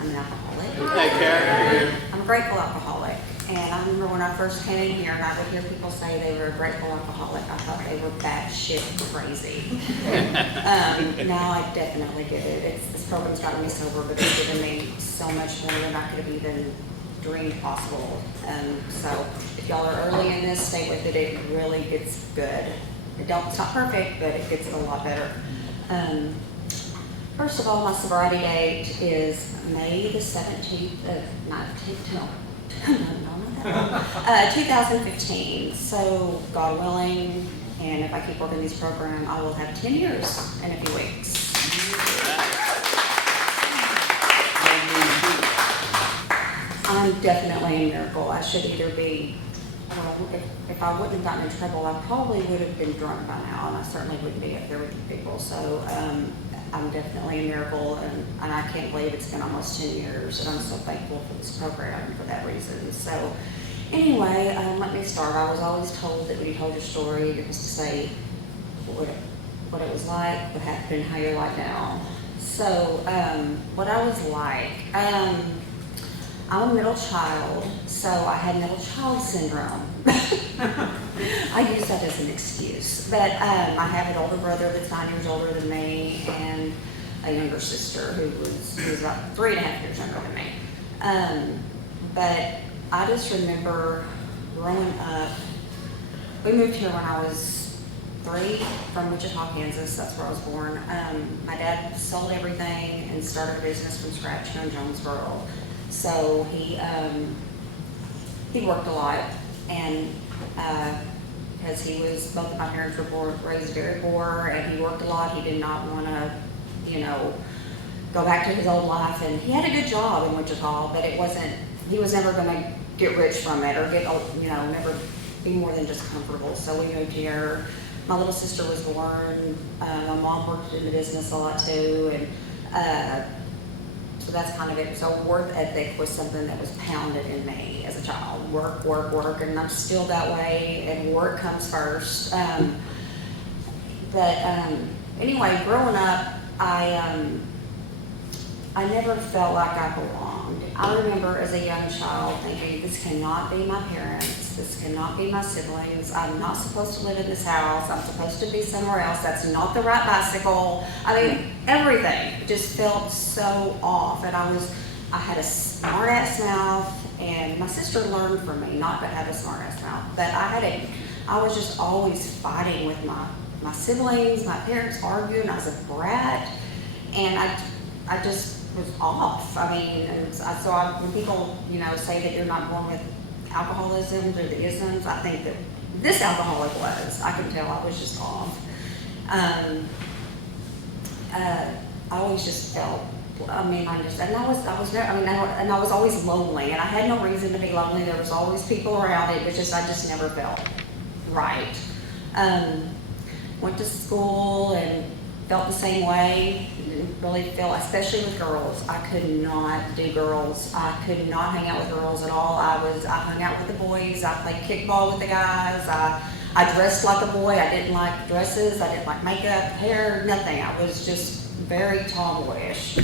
I'm an alcoholic. Hey, Karen. I'm a grateful alcoholic. And I remember when I first came in here and I would hear people say they were a grateful alcoholic, I thought they were batshit crazy. Now I definitely get it. This program's gotten me sober, but it's given me so much more than I could have even dreamed possible. So if y'all are early in this, stay with it. It really gets good. It's not perfect, but it gets it a lot better. First of all, my sobriety date is May the 17th of 2015. So God willing, and if I keep working this program, I will have 10 years in a few weeks. I'm definitely a miracle. I should either be, well, if I wouldn't have gotten in trouble, I probably would have been drunk by now, and I certainly wouldn't be up there with you people. So I'm definitely a miracle, and I can't believe it's been almost 10 years, and I'm so thankful for this program for that reason. So anyway, let me start. I was always told that when you told your story, it was to say what it was like, what happened, and how you're like now. So what I was like, I'm a middle child, so I had middle child syndrome. I use that as an excuse. But I have an older brother that's 9 years older than me, and a younger sister who's about 3.5 years younger than me. But I just remember growing up, we moved here when I was 3 from Wichita, Kansas. That's where I was born. My dad sold everything and started a business from scratch here in Jonesboro. So he worked a lot, and because both of my parents were raised very poor, and he worked a lot. He did not want to, go back to his old life, and he had a good job in Wichita, but he was never going to get rich from it or never be more than just comfortable. So we moved here. My little sister was born. My mom worked in the business a lot too, and so that's kind of it. So work ethic was something that was pounded in me as a child. Work, work, work, and I'm still that way, and work comes first. But anyway, growing up, I never felt like I belonged. I remember as a young child thinking, this cannot be my parents, this cannot be my siblings, I'm not supposed to live in this house, I'm supposed to be somewhere else, that's not the right bicycle. I mean, everything just felt so off, and I had a smart ass mouth, and my sister learned from me not to have a smart ass mouth, but I was just always fighting with my siblings, my parents arguing, I was a brat, and I just was off. I mean, when people, say that you're not born with alcoholism or the isms, I think that this alcoholic was. I could tell I was just off. I always just felt. I was always lonely, and I had no reason to be lonely. There was always people around. It was just I just never felt right. Went to school and felt the same way. Didn't really feel, especially with girls. I could not do girls. I could not hang out with girls at all. I hung out with the boys. I played kickball with the guys. I dressed like a boy. I didn't like dresses. I didn't like makeup, hair, nothing. I was just very tomboyish,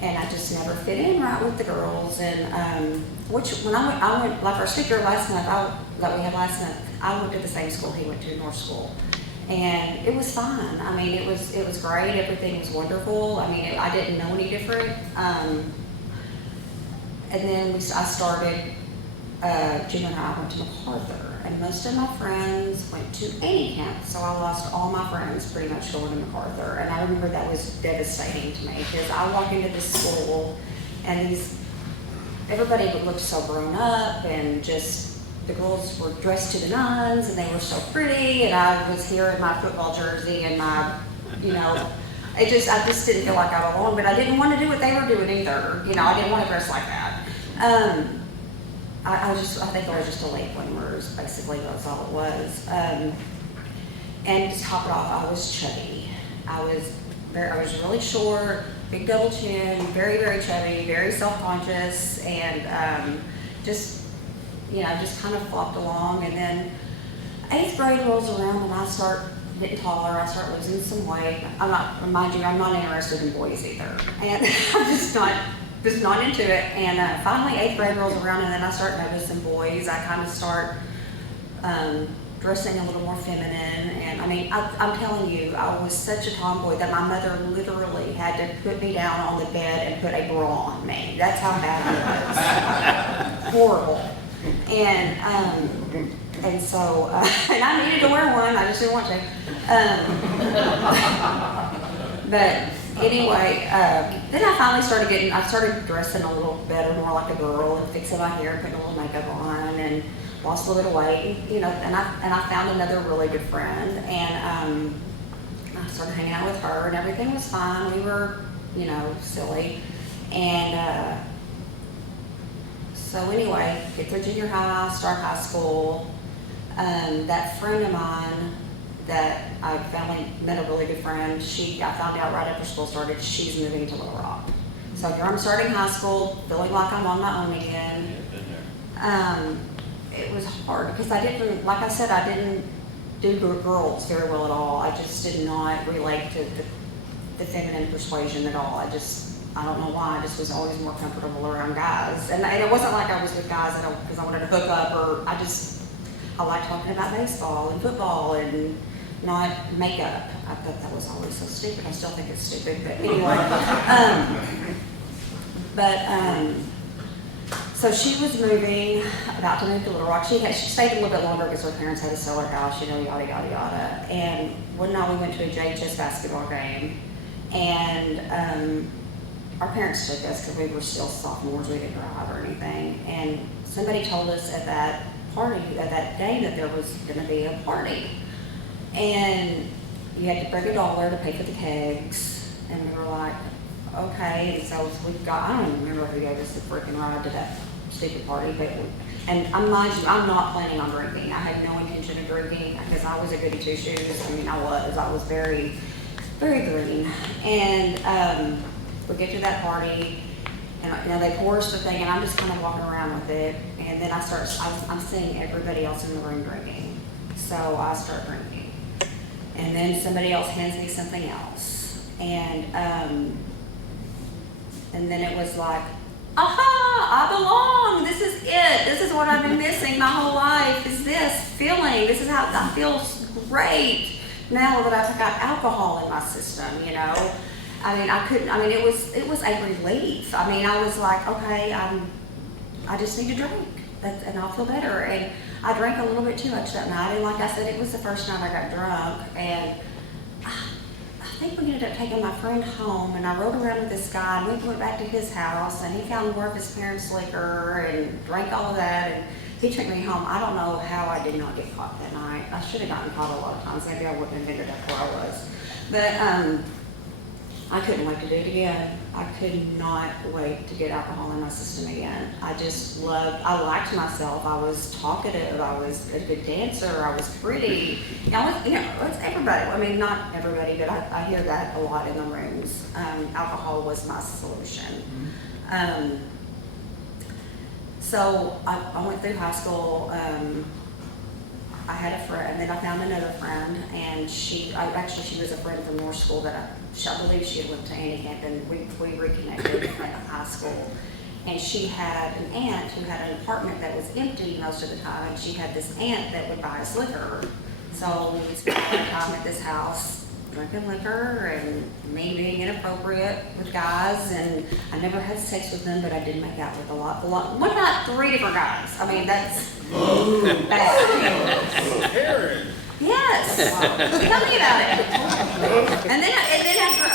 and I just never fit in right with the girls. And when I went like our speaker last month, that we had last month, I went to the same school he went to, North School. And it was fine. I mean, it was great. Everything was wonderful. I mean, I didn't know any different. And then I started junior high. I went to MacArthur, and most of my friends went to any camp. So I lost all my friends pretty much going to MacArthur. And I remember that was devastating to me, because I walked into this school, and everybody looked so grown up, and just. The girls were dressed to the nines, and they were so pretty, and I was here in my football jersey and my, I just didn't feel like I belonged, but I didn't want to do what they were doing either. I didn't want to dress like that. I think I was just a late bloomer, basically, that's all it was. And to top it off, I was chubby. I was really short, big double chin, very, very chubby, very self-conscious, and just kind of flopped along. And then 8th grade rolls around, and I start getting taller. I start losing some weight. I'm not interested in boys either. And I'm just not just not into it. And finally 8th grade rolls around, and then I start noticing boys. I kind of start dressing a little more feminine. And I mean, I'm telling you, I was such a tomboy that my mother literally had to put me down on the bed and put a bra on me. That's how bad it was. Horrible. And so, and I needed to wear one, I just didn't want to. But anyway, then I finally started dressing a little better, more like a girl, and fixing my hair, putting a little makeup on, and lost a little bit of weight, you know, and I found another really good friend, and I started hanging out with her, and everything was fine. We were, you know, silly. And so anyway, get through junior high, start high school. That friend of mine that I finally met, a really good friend, I found out right after school started, she's moving to Little Rock. So here I'm starting high school, feeling like I'm on my own again. It was hard because I didn't do girls very well at all. I just did not relate to the feminine persuasion at all. I don't know why, I just was always more comfortable around guys. And it wasn't like I was with guys because I wanted to hook up, or I like talking about baseball and football and not makeup. I thought that was always so stupid. I still think it's stupid, but anyway. So she was about to move to Little Rock. She stayed a little bit longer because her parents had to sell her house, you know, yada, yada, yada. And one night we went to a JHS basketball game, and our parents took us because we were still sophomores. We didn't drive or anything. And somebody told us at that game that there was going to be a party. And you had to bring $1 to pay for the kegs. And we were like, okay. And so I don't even remember who gave us the freaking ride to that stupid party. And I'm not planning on drinking. I had no intention of drinking because I was a goody two shoes. I mean, I was very, very green. And we get to that party, and you know, they pour us the thing, and I'm just kind of walking around with it. And then I'm seeing everybody else in the room drinking. So I start drinking. And then somebody else hands me something else. And then it was like, aha, I belong. This is it. This is what I've been missing my whole life, is this feeling. This is how I feel great now that I've got alcohol in my system, you know. I mean, it was a relief. I mean, I was like, okay, I just need to drink, and I'll feel better. And I drank a little bit too much that night, and like I said, it was the first night I got drunk, and I think we ended up taking my friend home, and I rode around with this guy, and we went back to his house, and he found more of his parents' liquor and drank all of that, and he took me home. I don't know how I did not get caught that night. I should have gotten caught a lot of times. Maybe I wouldn't have ended up where I was. But I couldn't wait to do it again. I could not wait to get alcohol in my system again. I liked myself. I was talkative. I was a good dancer. I was pretty. It's everybody. I mean, not everybody, but I hear that a lot in the rooms. Alcohol was my solution. So I went through high school. I had a friend, and then I found another friend, and she was a friend from North School that I believe she had went to Annie Camp, and we reconnected at high school. And she had an aunt who had an apartment that was empty most of the time, and she had this aunt that would buy us liquor. So we would spend a lot of time at this house drinking liquor, and me being inappropriate with guys, and I never had sex with them, but I did make out with a lot. What about 3 different guys? I mean, that's bad. Karen. Yes. Tell me about it. And then after,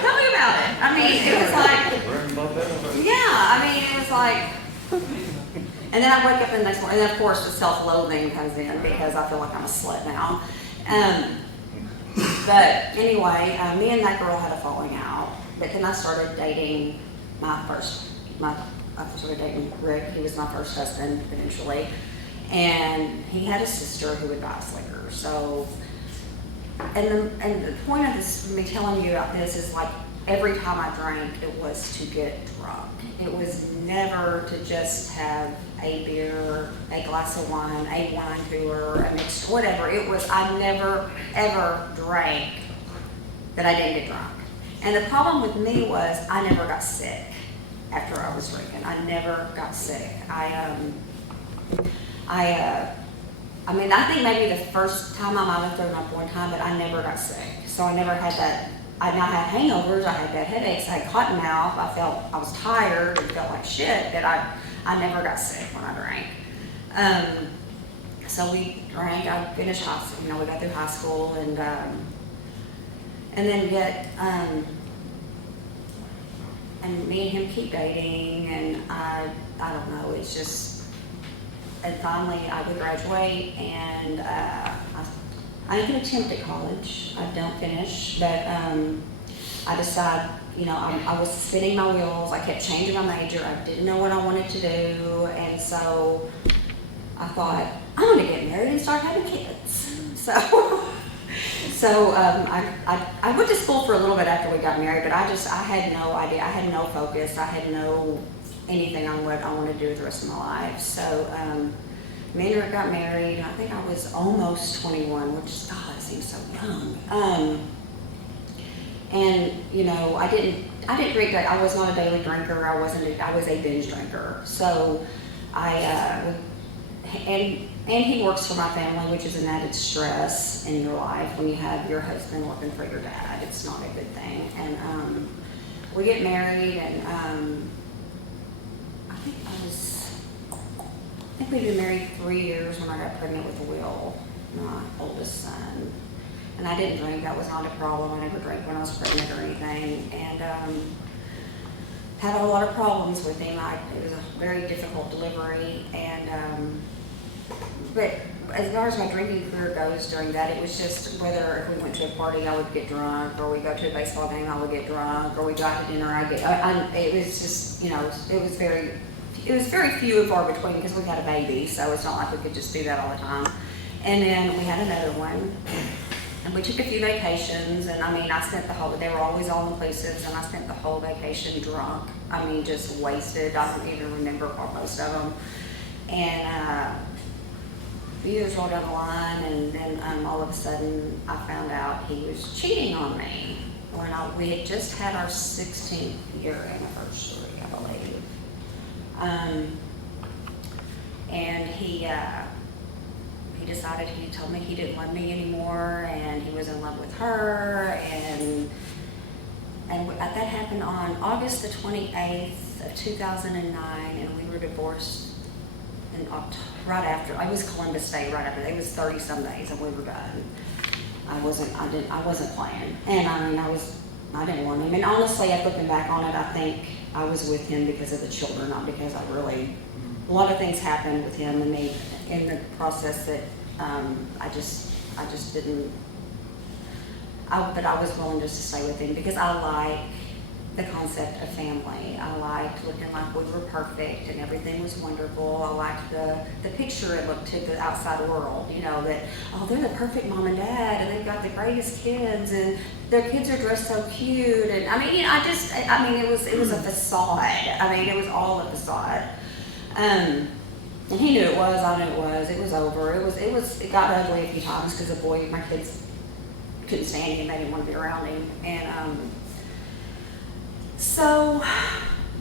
tell me about it. I mean, it was like, and then I wake up the next morning, and then of course the self-loathing comes in because I feel like I'm a slut now. But anyway, me and that girl had a falling out. But then I started dating I started dating Rick. He was my first husband eventually. And he had a sister who would buy us liquor. So, and the point of this, me telling you about this, is like every time I drank, it was to get drunk. It was never to just have a beer, a glass of wine, a wine cooler, a mixed, whatever. I never ever drank that I didn't get drunk. And the problem with me was I never got sick after I was drinking. I never got sick. I mean, I think maybe the first time I might have thrown up one time, but I never got sick. So I never had that. I now had hangovers, I had bad headaches, I had cotton mouth, I was tired and felt like shit, but I never got sick when I drank. So we drank, I finished high school, we got through high school and then and me and him keep dating, and I don't know, it's just, and finally I would graduate, and I even attempt at college. I don't finish, but I decided, I was spinning my wheels. I kept changing my major. I didn't know what I wanted to do, and so I thought, I'm going to get married and start having kids. So I went to school for a little bit after we got married, but I had no idea. I had no focus. I had no anything on what I wanted to do with the rest of my life. So me and Rick got married. I think I was almost 21, which is, God, it seems so young. And I didn't drink. I was not a daily drinker. I was a binge drinker. So and he works for my family, which is an added stress in your life when you have your husband working for your dad. It's not a good thing. And we get married, and I think we'd been married 3 years when I got pregnant with Will, my oldest son. And I didn't drink. That was not a problem. I never drank when I was pregnant or anything. And had a lot of problems with him. It was a very difficult delivery. And but as far as my drinking career goes during that, it was just whether if we went to a party, I would get drunk, or we go to a baseball game, I would get drunk, or we got to dinner, it was just, it was very few and far between because we had a baby, so it's not like we could just do that all the time. And then we had another one, and we took a few vacations, and I spent they were always all-inclusives, and I spent the whole vacation drunk. Just wasted. I don't even remember most of them. And years rolled down the line, and then all of a sudden I found out he was cheating on me when we had just had our 16th year anniversary, I believe. And he decided, he told me he didn't love me anymore, and he was in love with her, and that happened on August the 28th of 2009, and we were divorced in October. Right after, it was Columbus Day, right after, it was 30 some days and we were done. I wasn't playing. And I didn't want him. And honestly, looking back on it, I think I was with him because of the children, not because a lot of things happened with him and me in the process that I just didn't, but I was willing just to stay with him because I like the concept of family. I liked looking like we were perfect and everything was wonderful. I liked the picture it looked to the outside world, that, they're the perfect mom and dad, and they've got the greatest kids, and their kids are dressed so cute, and it was a facade. It was all a facade. And he knew it was, I knew it was over. It got ugly a few times because my kids couldn't stand him, they didn't want to be around him. And so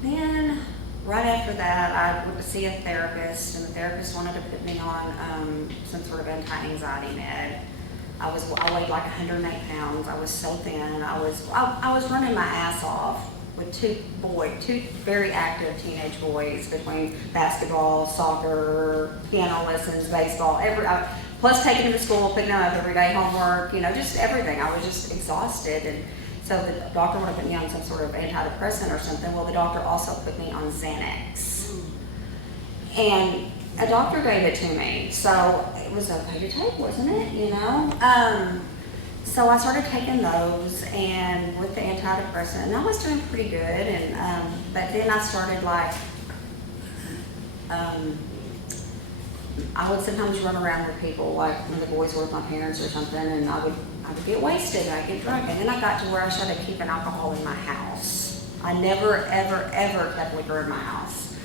then, right after that, I went to see a therapist, and the therapist wanted to put me on some sort of anti-anxiety med. I weighed like 108 pounds. I was so thin. I was running my ass off with two very active teenage boys between basketball, soccer, piano lessons, baseball, plus taking them to school, picking them up every day, homework, just everything. I was just exhausted. And so the doctor wanted to put me on some sort of antidepressant or something. Well, the doctor also put me on Xanax. And a doctor gave it to me, so it was okay to take, wasn't it? So I started taking those, and with the antidepressant, and I was doing pretty good. And but then I started I would sometimes run around with people, like when the boys were with my parents or something, and I would get wasted, I'd get drunk, and then I got to where I started keeping alcohol in my house. I never, ever, ever kept liquor in my house.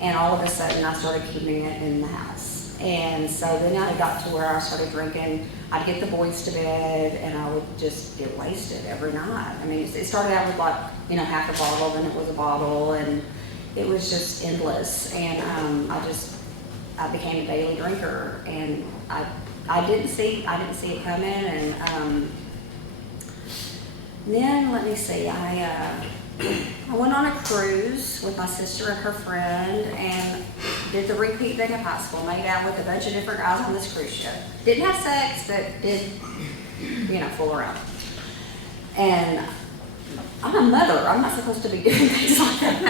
And all of a sudden, I started keeping it in the house. And so then I got to where I started drinking. I'd get the boys to bed and I would just get wasted every night. I mean, it started out with like, half a bottle, then it was a bottle, and it was just endless. And I became a daily drinker, and I didn't see it coming. And then let me see, I went on a cruise with my sister and her friend and did the repeat thing of high school, made out with a bunch of different guys on this cruise ship. Didn't have sex, but did, fool around. And I'm a mother, I'm not supposed to be doing things like that.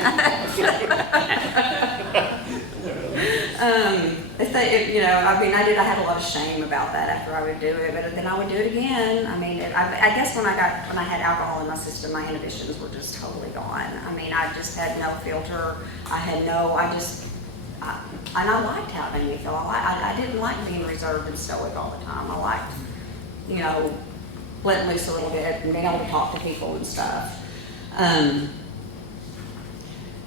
I had a lot of shame about that after I would do it, but then I would do it again. I mean, I guess when I had alcohol in my system, my inhibitions were just totally gone. I mean, I just had no filter. And I liked how it made me feel. I didn't like being reserved and stoic all the time. I liked, letting loose a little bit and being able to talk to people and stuff.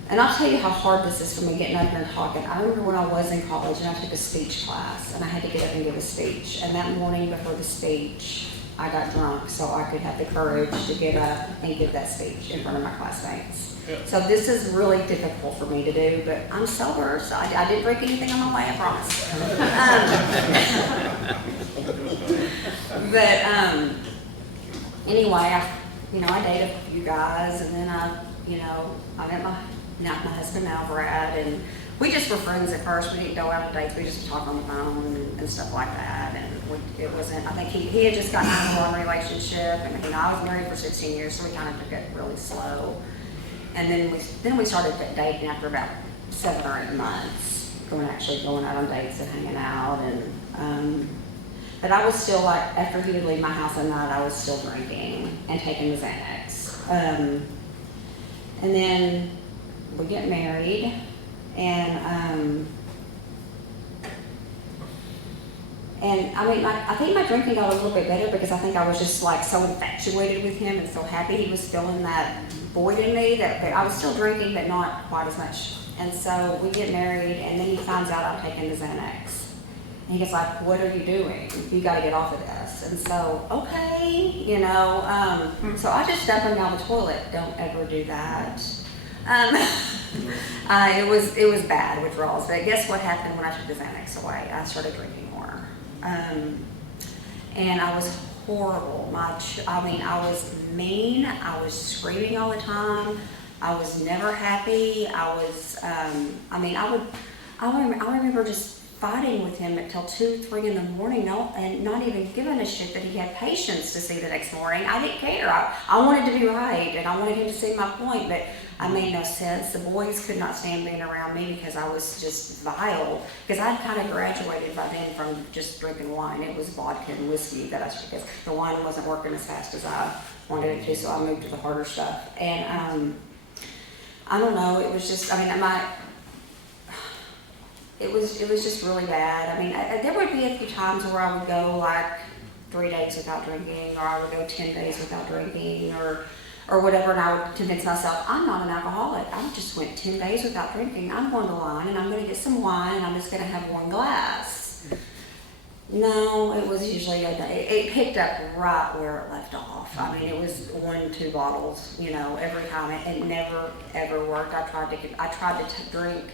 And I'll tell you how hard this is for me getting up here and talking. I remember when I was in college and I took a speech class and I had to get up and give a speech. And that morning before the speech, I got drunk so I could have the courage to get up and give that speech in front of my classmates. Yeah. So this is really difficult for me to do, but I'm sober, so I didn't drink anything on my way, I promise. Anyway, I dated a few guys, and then I met my husband now, Brad, and we just were friends at first. We didn't go out on dates. We just talked on the phone and stuff like that. And it wasn't. I think he had just gotten out of a long relationship, and I was married for 16 years, so we kind of took it really slow. And then we started dating after about 7 or 8 months, going out on dates and hanging out. And but I was still after he would leave my house at night, I was still drinking and taking the Xanax. And then we get married, and I think my drinking got a little bit better because I think I was just so infatuated with him and so happy he was filling that void in me that I was still drinking, but not quite as much. And so we get married, and then he finds out I'm taking the Xanax. And he gets like, "What are you doing? You got to get off of this." And so, okay, so I just dumped him down the toilet. Don't ever do that. It was bad withdrawals, but guess what happened when I took the Xanax away? I started drinking more, and I was horrible. I was mean. I was screaming all the time. I was never happy. I remember just fighting with him until 2, 3 in the morning, and not even giving a shit that he had patience to see the next morning. I didn't care. I wanted to be right, and I wanted him to see my point, but I made no sense. The boys could not stand being around me because I was just vile. Because I'd kind of graduated by then from just drinking wine. It was vodka and whiskey because the wine wasn't working as fast as I wanted it to, so I moved to the harder stuff. And I don't know. It was just. It was just really bad. There would be a few times where I would go 3 days without drinking, or I would go 10 days without drinking, or whatever, and I would convince myself, I'm not an alcoholic. I just went 10 days without drinking. I'm going to line, and I'm going to get some wine, and I'm just going to have 1 glass. No, it was usually it picked up right where it left off. It was 1, 2 bottles, every time. It never, ever worked. I tried to drink.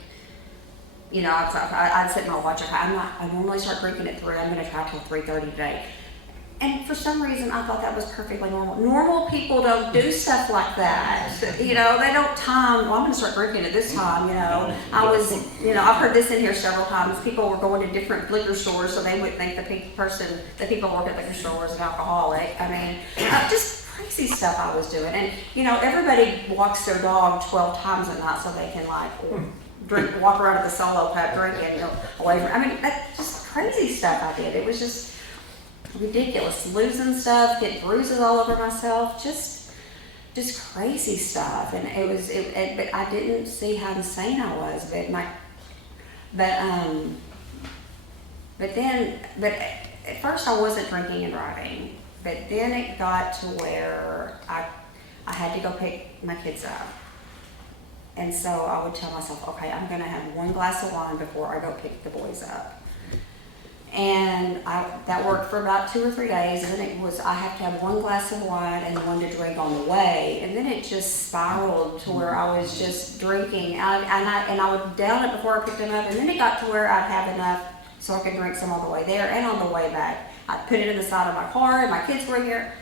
I'd sit and I'll watch it. I normally start drinking at 3. I'm going to try till 3:30 today. And for some reason, I thought that was perfectly normal. Normal people don't do stuff like that. They don't time, well, I'm going to start drinking at this time, I've heard this in here several times. People were going to different liquor stores so they wouldn't think the people who work at liquor stores was an alcoholic. Just crazy stuff I was doing. And, everybody walks their dog 12 times a night so they can walk around at the solo pub drinking away from. That's just crazy stuff I did. It was just ridiculous. Losing stuff, getting bruises all over myself, just crazy stuff. And but I didn't see how insane I was. But at first I wasn't drinking and driving. But then it got to where I had to go pick my kids up. And so I would tell myself, okay, I'm going to have 1 glass of wine before I go pick the boys up. And that worked for about 2 or 3 days, and then it was, I have to have 1 glass of wine and 1 to drink on the way. And then it just spiraled to where I was just drinking. And I would down it before I picked them up, and then it got to where I'd have enough so I could drink some on the way there and on the way back. I'd put it in the side of my car, and my kids were here.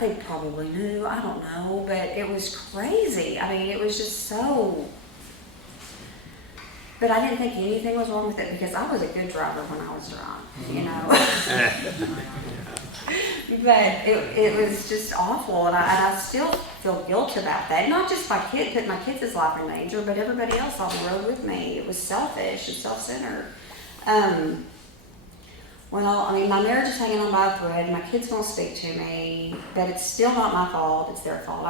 They probably knew, I don't know, but it was crazy. I mean, it was just so... But I didn't think anything was wrong with it because I was a good driver when I was drunk, you know. But it was just awful, and I still feel guilt about that. Not just my kid, putting my kids' life in danger, but everybody else on the road with me. It was selfish and self-centered. Well, I mean, my marriage is hanging on by a thread. My kids won't speak to me, but it's still not my fault. It's their fault.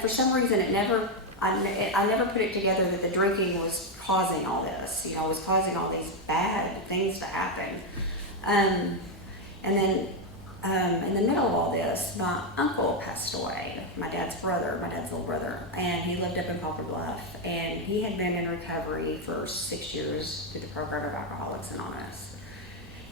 For some reason, I never put it together that the drinking was causing all this, you know, was causing all these bad things to happen. And then in the middle of all this, my uncle passed away, my dad's little brother, and he lived up in Poplar Bluff, and he had been in recovery for 6 years through the program of Alcoholics Anonymous.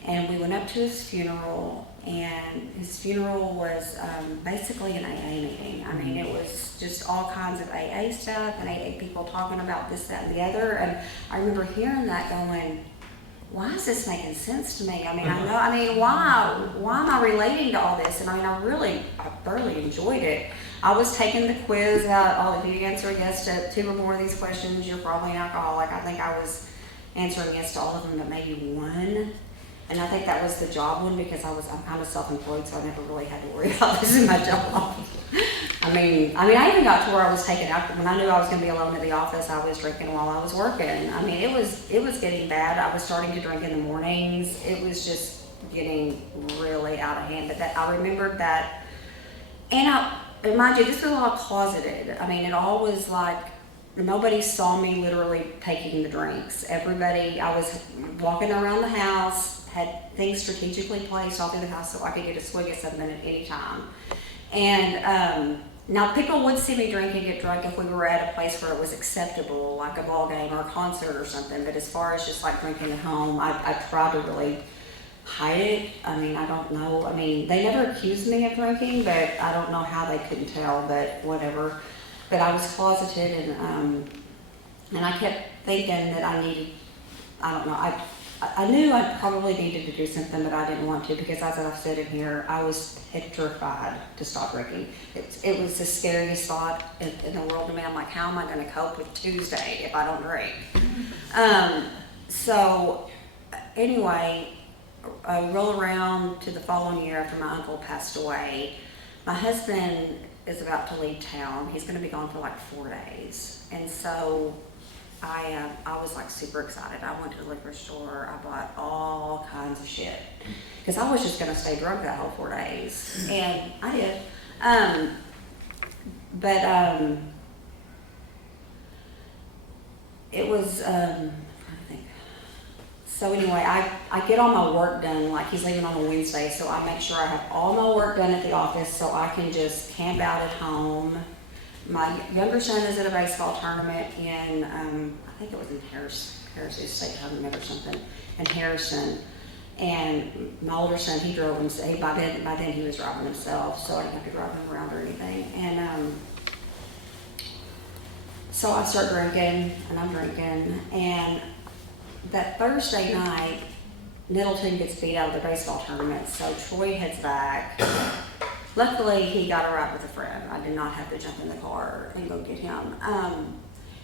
And we went up to his funeral, and his funeral was basically an AA meeting. I mean, it was just all kinds of AA stuff and AA people talking about this, that, and the other. And I remember hearing that going, why is this making sense to me? I mean, why am I relating to all this? And I mean, I thoroughly enjoyed it. I was taking the quiz out. If you answer yes to 2 or more of these questions, you're probably an alcoholic. I think I was answering yes to all of them, but maybe 1. And I think that was the job one because I'm kind of self-employed, so I never really had to worry about this in my job. I mean, I even got to where I was taking out, when I knew I was going to be alone at the office, I was drinking while I was working. I mean, it was getting bad. I was starting to drink in the mornings. It was just getting really out of hand. But I remembered that, and mind you, this was all closeted. I mean, it all was like, nobody saw me literally taking the drinks. I was walking around the house, had things strategically placed all through the house so I could get a swig at something at any time. And now people would see me drink and get drunk if we were at a place where it was acceptable, like a ball game or a concert or something. But as far as just like drinking at home, I tried to really hide it. I mean, I don't know. I mean, they never accused me of drinking, but I don't know how they couldn't tell, but whatever. But I was closeted, and I kept thinking that I knew I probably needed to do something, but I didn't want to because, as I've said in here, I was petrified to stop drinking. It was the scariest thought in the world to me. I'm like, how am I going to cope with Tuesday if I don't drink? So anyway, I roll around to the following year after my uncle passed away. My husband is about to leave town. He's going to be gone for like 4 days. And so I was like super excited. I went to the liquor store. I bought all kinds of shit because I was just going to stay drunk that whole 4 days. And I did. It was, I'm trying to think. So anyway, I get all my work done, like he's leaving on a Wednesday, so I make sure I have all my work done at the office so I can just camp out at home. My younger son is at a baseball tournament in, I think it was in Harrison State Tournament or something, in Harrison. And my older son, he drove himself. By then he was driving himself, so I didn't have to drive him around or anything. And so I start drinking, and I'm drinking, and that Thursday night, Middleton gets beat out of the baseball tournament, so Troy heads back. Luckily, he got a ride with a friend. I did not have to jump in the car and go get him.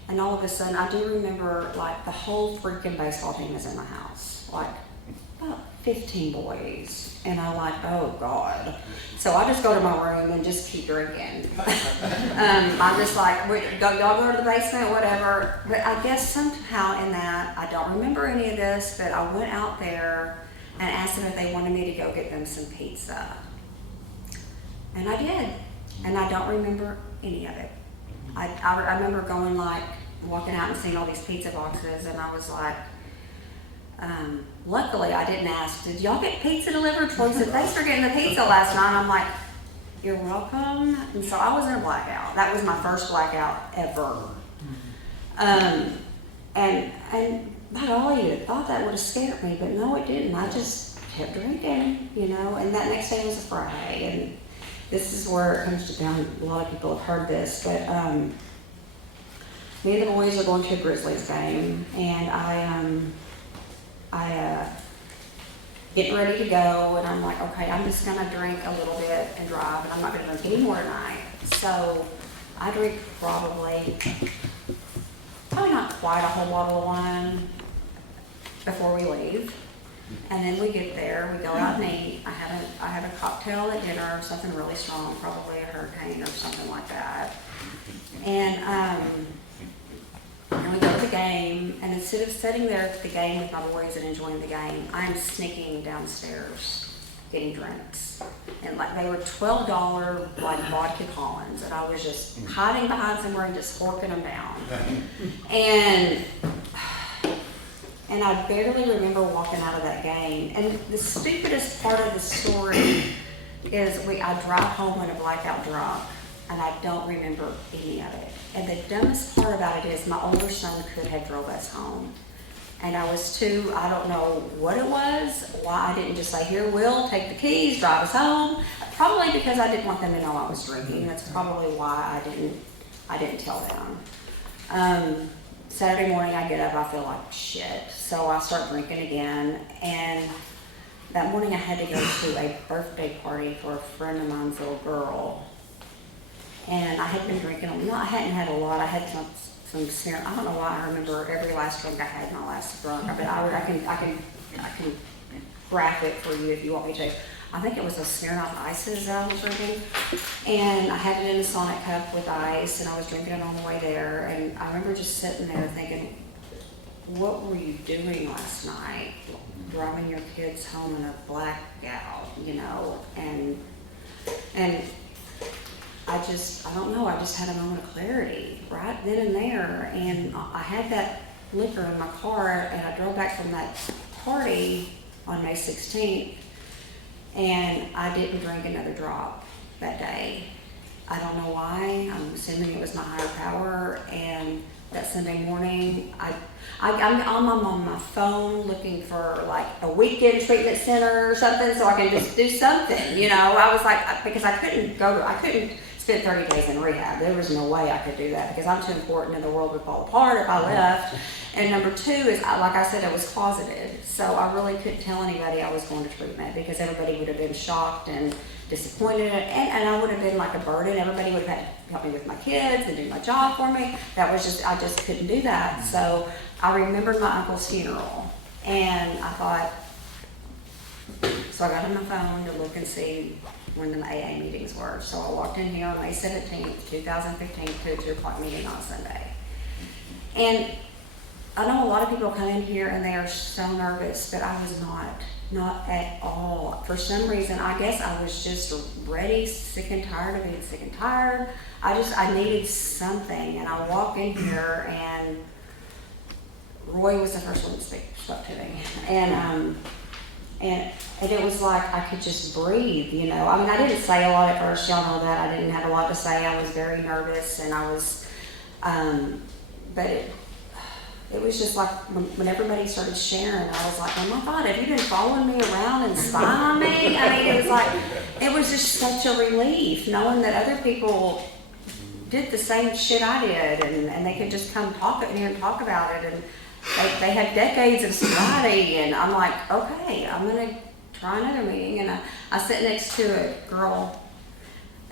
And all of a sudden, I do remember, like, the whole freaking baseball team is in my house. Like, about 15 boys. And I'm like, oh, God. So I just go to my room and just keep drinking. I'm just like, y'all go to the basement, whatever. But I guess somehow in that, I don't remember any of this, but I went out there and asked them if they wanted me to go get them some pizza. And I did. And I don't remember any of it. I remember going, like, walking out and seeing all these pizza boxes, and I was like, luckily I didn't ask, did y'all get pizza delivered? Troy said, thanks for getting the pizza last night. I'm like, you're welcome. And so I was in a blackout. That was my first blackout ever. And by golly, you'd thought that would have scared me, but no, it didn't. I just kept drinking, you know, and that next day was a Friday, and this is where it comes down. A lot of people have heard this, but me and the boys are going to a Grizzlies game, and I getting ready to go, and I'm like, okay, I'm just gonna drink a little bit and drive, and I'm not gonna drink any more tonight. So I drink probably not quite a whole bottle of wine before we leave. And then we get there, we go out and eat. I have a cocktail at dinner, something really strong, probably a hurricane or something like that. And we go to the game, and instead of sitting there at the game with my boys and enjoying the game, I'm sneaking downstairs getting drinks. And like they were $12 like vodka Collins, and I was just hiding behind somewhere and just horking them down. And I barely remember walking out of that game. And the stupidest part of the story is I drive home in a blackout drunk, and I don't remember any of it. And the dumbest part about it is my older son could have drove us home. And I was too, I don't know what it was, why I didn't just say, here, Will, take the keys, drive us home. Probably because I didn't want them to know I was drinking. That's probably why I didn't tell them. Saturday morning I get up, I feel like shit. So I start drinking again. And that morning I had to go to a birthday party for a friend of mine's little girl. And I had been drinking, I hadn't had a lot. I had some smear. I don't know why I remember every last drink I had, my last drunk. But I can graph it for you if you want me to. I think it was a Smirnoff Ices that I was drinking. And I had it in a Sonic cup with ice, and I was drinking it on the way there. And I remember just sitting there thinking, what were you doing last night? Driving your kids home in a blackout, you know? And I don't know, I just had a moment of clarity right then and there. And I had that liquor in my car, and I drove back from that party on May 16th, and I didn't drink another drop that day. I don't know why. I'm assuming it was my higher power. And that Sunday morning, I'm on my phone looking for like a weekend treatment center or something so I can just do something, you know. I was like, because I couldn't spend 30 days in rehab. There was no way I could do that because I'm too important and the world would fall apart if I left. And number two is, like I said, I was closeted. So I really couldn't tell anybody I was going to treatment because everybody would have been shocked and disappointed. And I would have been like a burden. Everybody would have had to help me with my kids and do my job for me. I just couldn't do that. So I remembered my uncle's funeral. And I thought, so I got on my phone to look and see when the AA meetings were. So I walked in here on May 17th, 2015 to a 2 o'clock meeting on Sunday. And I know a lot of people come in here and they are so nervous, but I was not at all. For some reason, I guess I was just ready, sick and tired of being sick and tired. I needed something. And I walked in here, and Roy was the first one to spoke to me. And it was like I could just breathe, you know. I mean, I didn't say a lot at first. Y'all know that. I didn't have a lot to say. I was very nervous, and I was, but it was just like when everybody started sharing, I was like, oh my God, have you been following me around and spying on me? I mean, it was just such a relief knowing that other people did the same shit I did, and they could just come talk in here and talk about it. And they had decades of sobriety, and I'm like, okay, I'm going to try another meeting. And I sat next to a girl,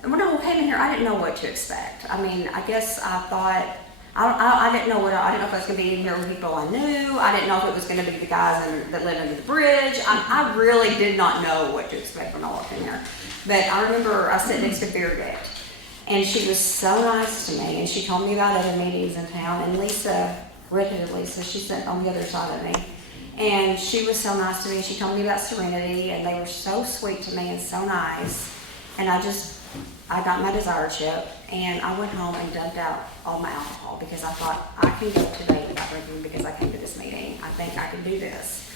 and when I came in here, I didn't know what to expect. I mean, I guess I thought, I didn't know I didn't know if I was going to be in here with people I knew. I didn't know if it was going to be the guys that live under the bridge. I really did not know what to expect when I walked in here. But I remember I sat next to Birgit, and she was so nice to me, and she told me about other meetings in town. And Lisa, she sat on the other side of me, and she was so nice to me. She told me about Serenity, and they were so sweet to me and so nice. And I got my desire chip, and I went home and dumped out all my alcohol because I thought, I can go today without drinking because I came to this meeting. I think I can do this.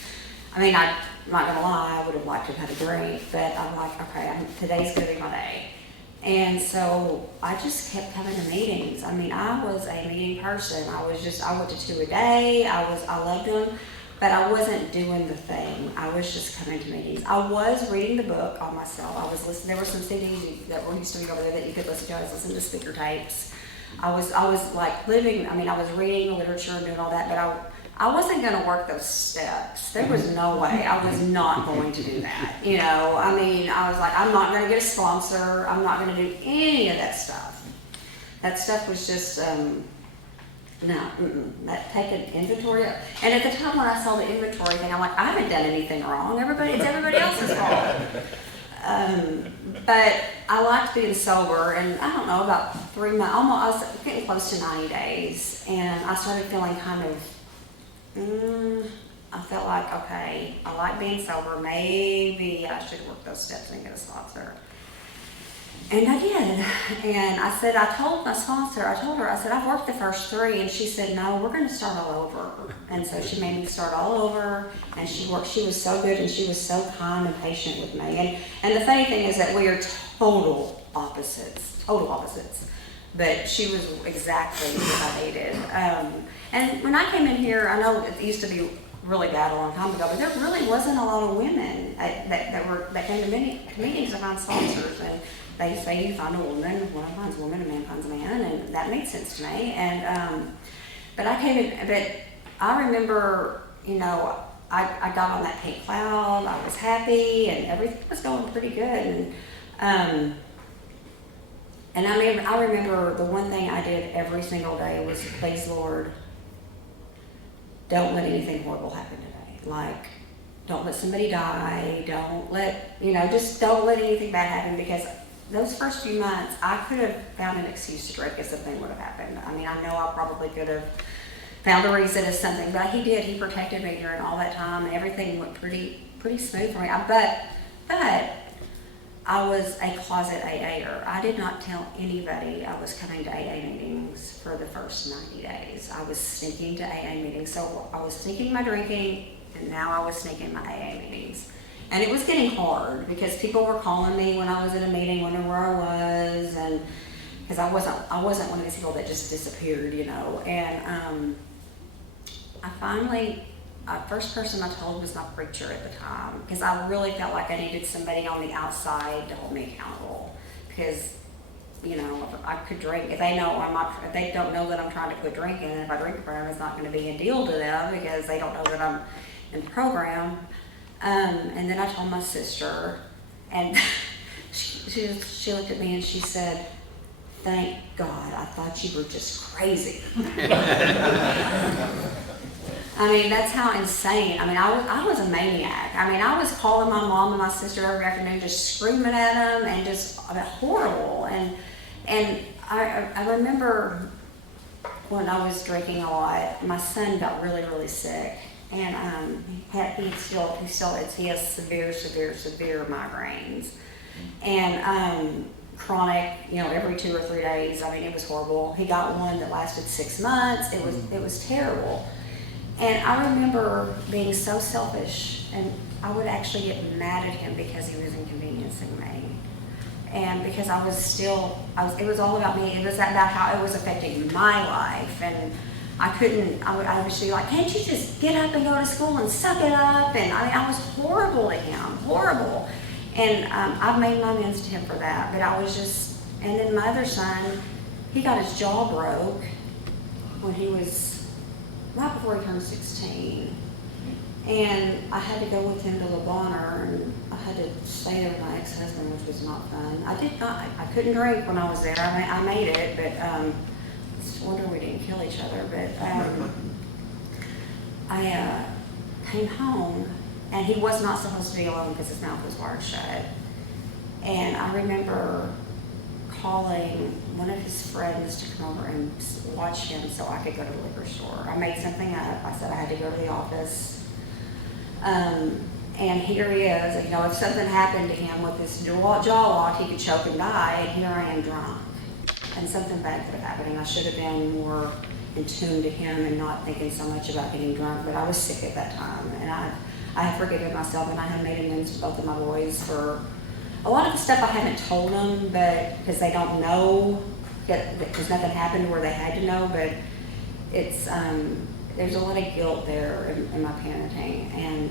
I mean, I'm not gonna lie, I would have liked to have had a drink, but I'm like, okay, today's gonna be my day. And so I just kept coming to meetings. I mean, I was a meeting person. I went to 2 a day. I loved them, but I wasn't doing the thing. I was just coming to meetings. I was reading the book on myself. I was listening. There were some CDs that were used to be over there that you could listen to. I was listening to speaker tapes. I was like living. I mean, I was reading the literature and doing all that, but I wasn't going to work those steps. There was no way. I was not going to do that. You know, I mean, I was like, I'm not going to get a sponsor. I'm not going to do any of that stuff. That stuff was just, that take an inventory. And at the time when I saw the inventory thing, I'm like, I haven't done anything wrong. It's everybody else's fault. But I liked being sober, and I don't know, about 3 months, I was getting close to 90 days, and I started feeling kind of, I felt like, okay, I like being sober. Maybe I should work those steps and get a sponsor. And I did. And I told my sponsor, I said, I've worked the first 3. And she said, no, we're going to start all over. And so she made me start all over. And she was so good, and she was so kind and patient with me. And the funny thing is that we are total opposites. But she was exactly what I needed. And when I came in here, I know it used to be really bad a long time ago, but there really wasn't a lot of women that came to meetings to find sponsors. And they say you find a woman, one finds a woman, a man finds a man, and that made sense to me. And but I remember, you know, I got on that pink cloud. I was happy, and everything was going pretty good. And I remember the one thing I did every single day was, please, Lord, don't let anything horrible happen today. Like, don't let somebody die. Just don't let anything bad happen, because those first few months, I could have found an excuse to drink if something would have happened. I mean, I know I probably could have found a reason if something, but he did. He protected me during all that time, and everything went pretty smooth for me. But I was a closet AA'er. I did not tell anybody I was coming to AA meetings for the first 90 days. I was sneaking to AA meetings. So I was sneaking my drinking, and now I was sneaking my AA meetings. And it was getting hard, because people were calling me when I was at a meeting, wondering where I was, and because I wasn't one of these people that just disappeared, you know. And I finally, first person I told was my preacher at the time, because I really felt like I needed somebody on the outside to hold me accountable, because, you know, I could drink. If they don't know that I'm trying to quit drinking, and if I drink for them, it's not going to be a deal to them, because they don't know that I'm in the program. And then I told my sister, and she looked at me and she said, thank God, I thought you were just crazy. I mean, that's how insane. I mean, I was a maniac. I mean, I was calling my mom and my sister every afternoon, just screaming at them, and just horrible. And I remember when I was drinking a lot, my son got really, really sick, and he has severe migraines, and chronic, you know, every 2 or 3 days. I mean, it was horrible. He got one that lasted 6 months. It was terrible. And I remember being so selfish, and I would actually get mad at him because he was inconveniencing me. And because it was all about me. It was about how it was affecting my life. And I was like, can't you just get up and go to school and suck it up? And I was horrible to him, horrible. And I've made my amends to him for that. But and then my other son, he got his jaw broke when he was right before he turned 16. And I had to go with him to Le Bonheur, and I had to stay there with my ex-husband, which was not fun. I couldn't drink when I was there. I made it, but I just wonder we didn't kill each other. But I came home, and he was not supposed to be alone because his mouth was wired shut. And I remember calling one of his friends to come over and watch him so I could go to the liquor store. I made something up. I said I had to go to the office. And here he is. You know, if something happened to him with his jaw locked, he could choke and die. And here I am drunk. And something bad could have happened. And I should have been more in tune to him and not thinking so much about getting drunk. But I was sick at that time. And I had forgiven myself, and I had made amends to both of my boys for a lot of the stuff I haven't told them, but because they don't know, because nothing happened where they had to know, but it's, there's a lot of guilt there in my parenting, and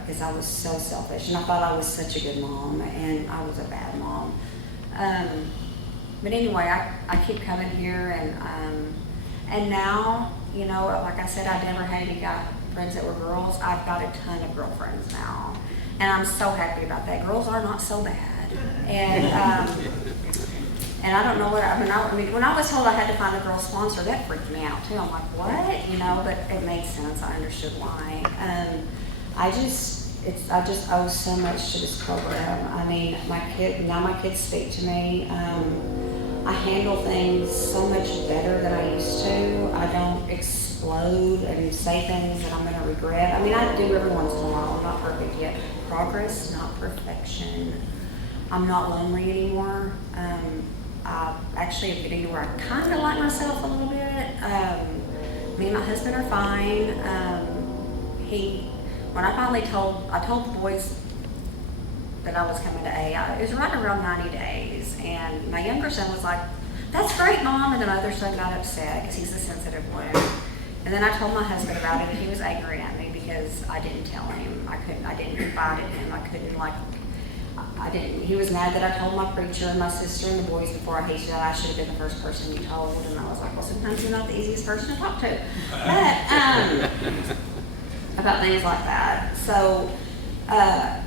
because I was so selfish, and I thought I was such a good mom, and I was a bad mom. But anyway, I keep coming here, and now, you know, like I said, I never had any friends that were girls. I've got a ton of girlfriends now, and I'm so happy about that. Girls are not so bad, and I don't know what, I mean, when I was told I had to find a girl sponsor, that freaked me out too. I'm like, what? You know, but it made sense. I understood why. I just owe so much to this program. I mean, my kids speak to me. I handle things so much better than I used to. I don't explode and say things that I'm going to regret. I mean, I do every once in a while. I'm not perfect yet. Progress, not perfection. I'm not lonely anymore. I actually am getting to where I kind of like myself a little bit. Me and my husband are fine. When I told the boys that I was coming to AA, it was right around 90 days, and my younger son was like, "That's great, Mom," and then my other son got upset because he's a sensitive one. And then I told my husband about it, and he was angry at me because I didn't tell him. I didn't confide in him. He was mad that I told my preacher and my sister and the boys before I hated that I should have been the first person you told. And I was like, well, sometimes you're not the easiest person to talk to. But, about things like that. So, and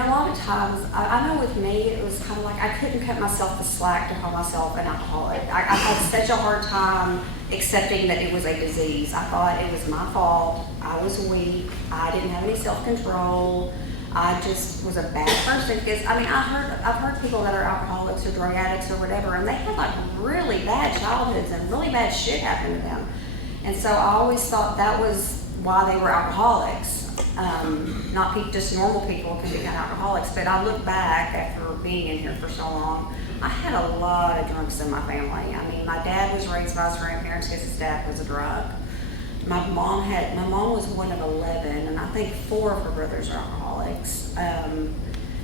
a lot of times, I know with me, it was kind of like I couldn't cut myself the slack to call myself an alcoholic. I had such a hard time accepting that it was a disease. I thought it was my fault. I was weak. I didn't have any self-control. I just was a bad person because, I mean, I've heard people that are alcoholics or drug addicts or whatever, and they had like really bad childhoods and really bad shit happen to them. And so I always thought that was why they were alcoholics. Not just normal people can become alcoholics, but I look back after being in here for so long, I had a lot of drunks in my family. I mean, my dad was raised by his grandparents because his dad was a drug. My mom was one of 11, and I think 4 of her brothers are alcoholics.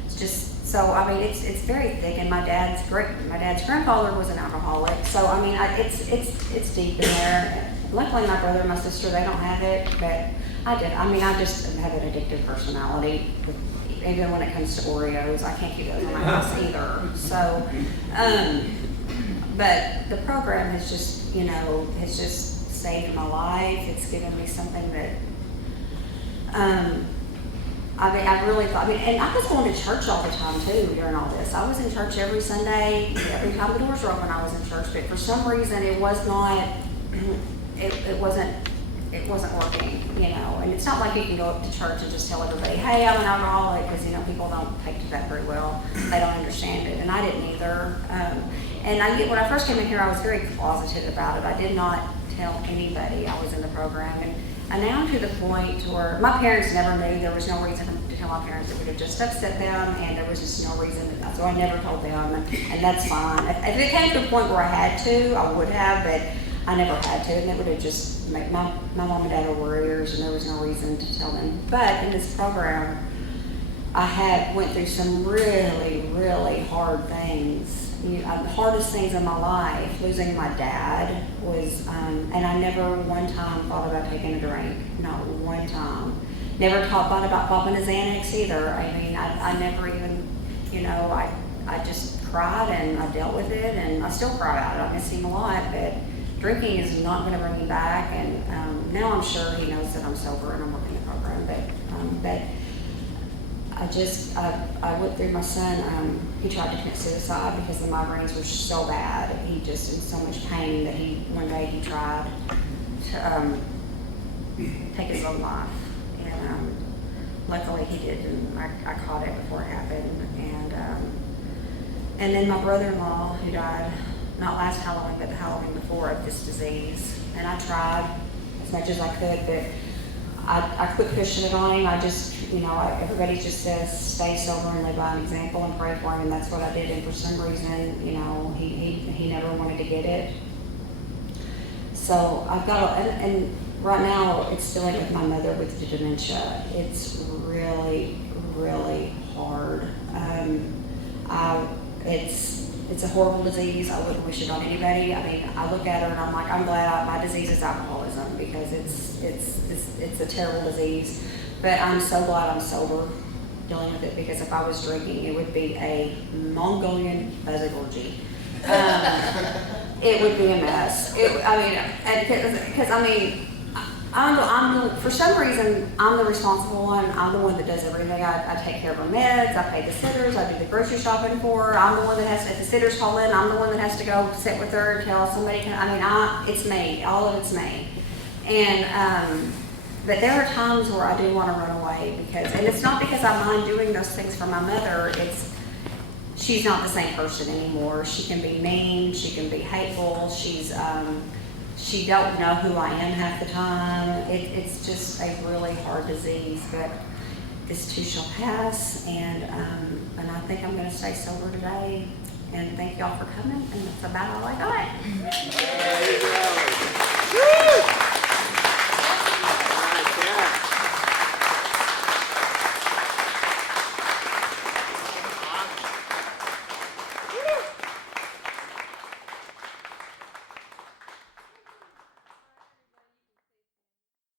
It's just, so, I mean, it's very thick, and my dad's grandfather was an alcoholic, so, I mean, it's deep in there. Luckily, my brother and my sister, they don't have it, but I just have an addictive personality, even when it comes to Oreos. I can't keep those in my house either, so, but the program has just, saved my life. It's given me something that, I really thought, and I was going to church all the time too during all this. I was in church every Sunday. Every time the doors were open, I was in church. But for some reason, it was not, it wasn't working, And it's not like you can go up to church and just tell everybody, hey, I'm an alcoholic, because, people don't take to that very well. They don't understand it, and I didn't either. And when I first came in here, I was very closeted about it. I did not tell anybody I was in the program, and now I'm to the point where my parents never knew. There was no reason to tell my parents. It would have just upset them, and there was just no reason so I never told them, and that's fine. If it came to a point where I had to, I would have, but I never had to, and it would have just made my mom and dad are warriors, and there was no reason to tell them. But in this program, I went through some really, really hard things. The hardest things in my life, losing my dad was, and I never one time thought about taking a drink, not one time. Never thought about popping a Xanax either. I never even, I just cried and I dealt with it, and I still cry about it. I miss him a lot, but drinking is not going to bring me back, and now I'm sure he knows that I'm sober and I'm working the program, but I went through my son, he tried to commit suicide because the migraines were so bad. He just in so much pain that one day he tried to take his own life. And luckily he did, and I caught it before it happened. And then my brother-in-law, who died not last Halloween, but the Halloween before, of this disease. And I tried as much as I could, but I quit pushing it on him. I just, everybody just says stay sober and live by an example and pray for him, and that's what I did. And for some reason, he never wanted to get it. So I've got, and right now it's dealing with my mother with the dementia. It's really, really hard. It's a horrible disease. I wouldn't wish it on anybody. I mean, I look at her and I'm like, I'm glad my disease is alcoholism, because it's a terrible disease. But I'm so glad I'm sober dealing with it, because if I was drinking, it would be a Mongolian buzzard orgy. It would be a mess. For some reason, I'm the responsible one. I'm the one that does everything. I take care of her meds, I pay the sitters, I do the grocery shopping for her. I'm the one that has to, if the sitters call in, I'm the one that has to go sit with her until somebody can, it's me. All of it's me. And, but there are times where I do want to run away, and it's not because I mind doing those things for my mother. She's not the same person anymore. She can be mean, she can be hateful, she don't know who I am half the time. It's just a really hard disease, but this too shall pass, and I think I'm going to stay sober today. And thank y'all for coming, and that's about all I got.